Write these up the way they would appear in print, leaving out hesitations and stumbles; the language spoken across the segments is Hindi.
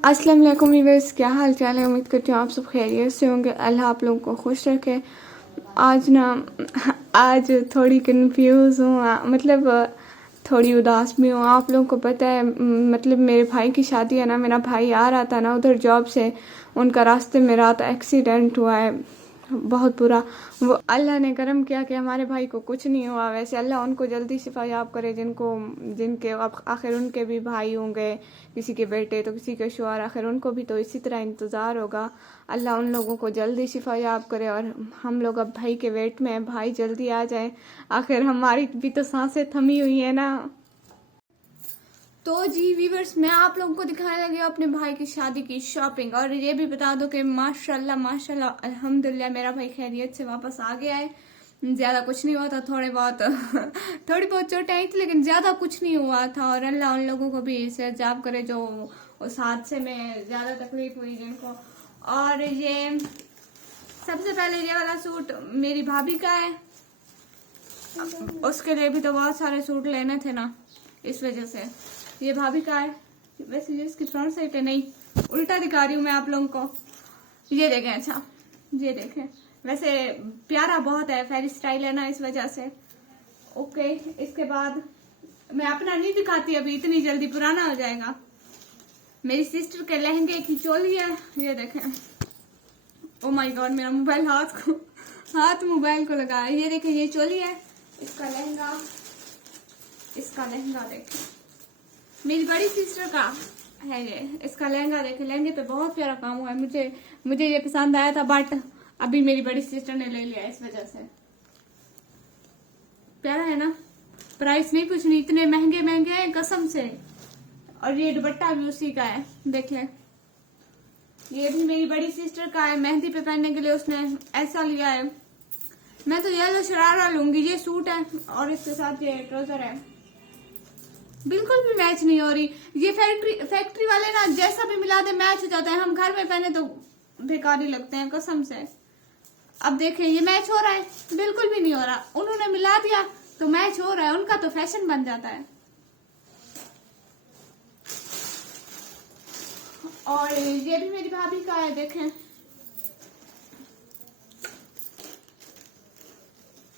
अस्सलाम वालेकुम व्यूअर्स, क्या हाल चाल है। उम्मीद करती हूँ आप सब खैरियत से होंगे। अल्लाह आप लोगों को खुश रखे। आज थोड़ी कंफ्यूज हूँ, मतलब थोड़ी उदास भी हूँ। आप लोगों को पता है, मतलब मेरे भाई की शादी है ना। मेरा भाई आ रहा था ना उधर जॉब से, उनका रास्ते में रात एक्सीडेंट हुआ है बहुत बुरा। वो अल्लाह ने करम किया कि हमारे भाई को कुछ नहीं हुआ। वैसे अल्लाह उनको जल्दी शिफा याब करे, जिनके आखिर उनके भी भाई होंगे, किसी के बेटे तो किसी के शौहर, आखिर उनको भी तो इसी तरह इंतज़ार होगा। अल्लाह उन लोगों को जल्दी शिफा याब करे। और हम लोग अब भाई के वेट में हैं, भाई जल्दी आ जाए। आखिर हमारी भी तो सांसें थमी हुई है ना। तो जी वीवर्स, मैं आप लोगों को दिखाने लगी हूँ अपने भाई की शादी की शॉपिंग। और ये भी बता दो कि माशाल्लाह माशाल्लाह अल्हम्दुलिल्लाह मेरा भाई खैरियत से वापस आ गया है। ज्यादा कुछ नहीं हुआ था, थोड़ी बहुत चोटें आई थी, लेकिन ज्यादा कुछ नहीं हुआ था। और अल्लाह उन लोगों को भी सेहतयाब करे जो उस हादसे में ज्यादा तकलीफ हुई जिनको। और ये सबसे पहले ये वाला सूट मेरी भाभी का है, उसके लिए भी तो बहुत सारे सूट लेने थे ना, इस वजह से ये भाभी का है। वैसे ये इसकी फ्रंट साइड है, नहीं उल्टा दिखा रही हूँ मैं आप लोगों को। ये देखें, अच्छा ये देखें, वैसे प्यारा बहुत है, फेरी स्टाइल है ना, इस वजह से। ओके, इसके बाद मैं अपना नहीं दिखाती अभी, इतनी जल्दी पुराना हो जाएगा। मेरी सिस्टर के लहंगे की चोली है, ये देखें। ओ माय गॉड, मेरा मोबाइल हाथ मोबाइल को लगा। ये देखें, ये चोली है, इसका लहंगा देखें, मेरी बड़ी सिस्टर का है ये। इसका लहंगा देखें, लहंगे पे बहुत प्यारा काम हुआ है। मुझे ये पसंद आया था, बट अभी मेरी बड़ी सिस्टर ने ले लिया, इस वजह से। प्यारा है ना, प्राइस नहीं कुछ नहीं, इतने महंगे महंगे हैं कसम से। और ये दुपट्टा भी उसी का है, देख ले। ये भी मेरी बड़ी सिस्टर का है, मेहंदी पे पहनने के लिए उसने ऐसा लिया है। मैं तो येलो शरारा लूंगी। ये सूट है और इसके साथ ये ट्राउजर है, बिल्कुल भी मैच नहीं हो रही। ये फैक्ट्री वाले ना जैसा भी मिला दे मैच हो जाता है, हम घर में पहने तो बेकार ही लगते हैं कसम से। अब देखें, ये मैच हो रहा है, बिल्कुल भी नहीं हो रहा। उन्होंने मिला दिया तो मैच हो रहा है, उनका तो फैशन बन जाता है। और ये भी मेरी भाभी का है, देखें।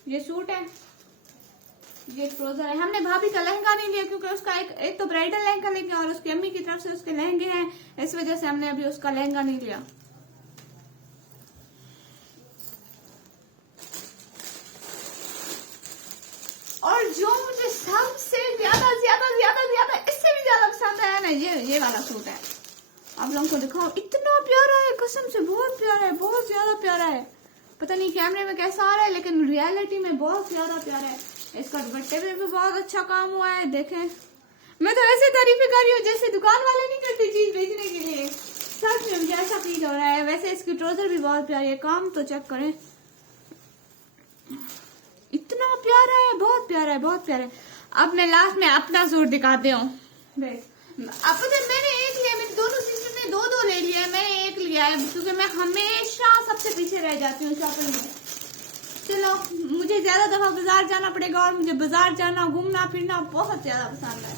ये सूट है, ये ट्राउजर है। हमने भाभी का लहंगा नहीं लिया क्योंकि उसका एक तो ब्राइडल लहंगा लेंगे और उसकी अम्मी की तरफ से उसके लहंगे हैं, इस वजह से हमने अभी उसका लहंगा नहीं लिया। और जो मुझे सबसे ज्यादा इससे भी ज्यादा पसंद आया ना, ये वाला सूट है। आप लोगों को दिखाओ, इतना प्यारा है कसम से, बहुत प्यारा है, बहुत ज्यादा प्यारा है। पता नहीं कैमरे में कैसा आ रहा है, लेकिन रियलिटी में बहुत प्यारा है। इसका दुपट्टे पे भी बहुत अच्छा काम हुआ है, देखें। मैं तो ऐसे तारीफें कर रही हूँ जैसे दुकान वाले नहीं करते चीज बेचने के लिए। सच में मुझे ऐसा फील हो रहा है। वैसे इसकी ट्राउजर भी बहुत प्यारी है, काम तो चेक करें, इतना प्यारा है, बहुत प्यारा है, बहुत प्यारा है। अब मैं लास्ट में अपना सूट दिखाती हूँ। अब तो मैंने एक लिया, मेरी दोनों सिस्टर ने दो ले लिया है, मैंने एक लिया है क्योंकि मैं हमेशा सबसे पीछे रह जाती हूँ शॉपिंग में। चलो, मुझे ज्यादा दफा बाजार जाना पड़ेगा और मुझे बाजार जाना, घूमना फिरना बहुत ज्यादा पसंद है।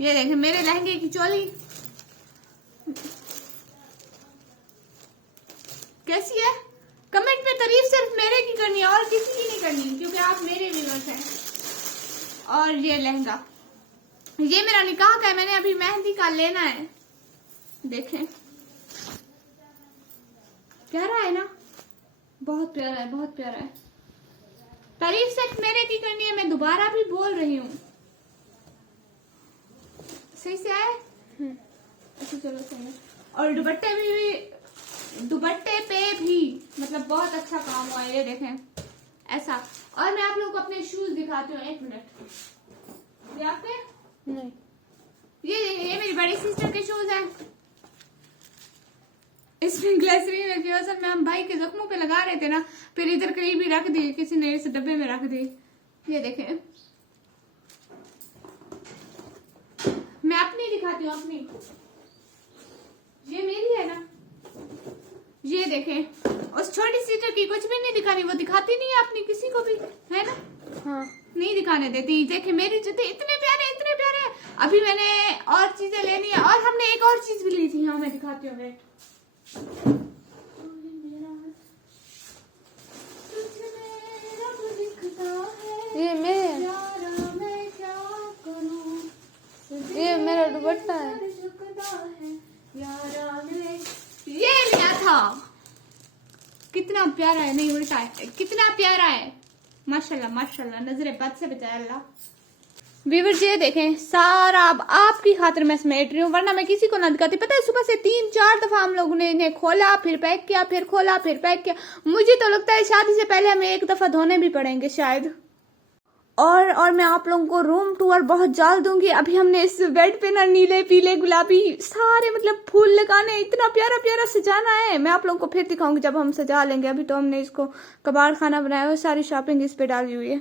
ये देखें, मेरे लहंगे की चोली कैसी है। कमेंट में तारीफ सिर्फ मेरे की करनी है और किसी की नहीं करनी, क्योंकि आप मेरे व्यूअर्स हैं। और ये लहंगा, ये मेरा निकाह का है, मैंने अभी मेहंदी का लेना है। देखें, प्यारा है ना, बहुत प्यारा है, बहुत प्यारा है। तारीफ सिर्फ मेरे की करनी है, मैं दोबारा भी बोल रही हूँ। सही से आए? अच्छा चलो सही है। और दुपट्टे पे भी मतलब बहुत अच्छा काम हुआ है, ये देखें ऐसा। और मैं आप लोगों को अपने शूज दिखाती हूँ, एक मिनट। ये आपके नहीं, ये मेरी बड़ी सिस्टर के शूज हैं। इसमें ग्लिसरीन रखी है, सब में हम भाई के जख्मों पे लगा रहे थे ना, फिर इधर कहीं भी रख दी, किसी ने इस डब्बे में रख दी। ये देखें, मैं अपनी दिखाती हूँ, अपनी। ये मेरी है ना, ये देखें। उस छोटी सिस्टर की कुछ भी नहीं दिखानी, वो दिखाती नहीं है अपनी किसी को भी, है ना। हाँ, नहीं दिखाने देती। देखे मेरी जूते इतने प्यारे अभी मैंने और चीजें लेनी है और हमने एक और चीज भी ली थी। हाँ मैं दिखाती हूँ, वेट। ये मेरा दुपट्टा है। ये लिया था, कितना प्यारा है, नहीं उल्टा है, कितना प्यारा है, माशाल्लाह माशाल्लाह, नजरे बद से बचाए अल्लाह। व्यूअर्स ये देखें, सारा अब आपकी खातिर मैं समेट रही हूँ, वरना मैं किसी को ना दिखाती। पता है सुबह से 3-4 दफा हम लोगों ने इन्हें खोला, फिर पैक किया, फिर खोला, फिर पैक किया। मुझे तो लगता है शादी से पहले हमें एक दफा धोने भी पड़ेंगे शायद। और मैं आप लोगों को रूम टूर बहुत जल्द दूंगी। अभी हमने इस बेड पे ना नीले पीले गुलाबी सारे मतलब फूल लगाने, इतना प्यारा प्यारा सजाना है। मैं आप लोगों को फिर दिखाऊंगी जब हम सजा लेंगे। अभी तो हमने इसको कबाड़ खाना बनाया हुआ, सारी शॉपिंग इस पे डाली हुई है।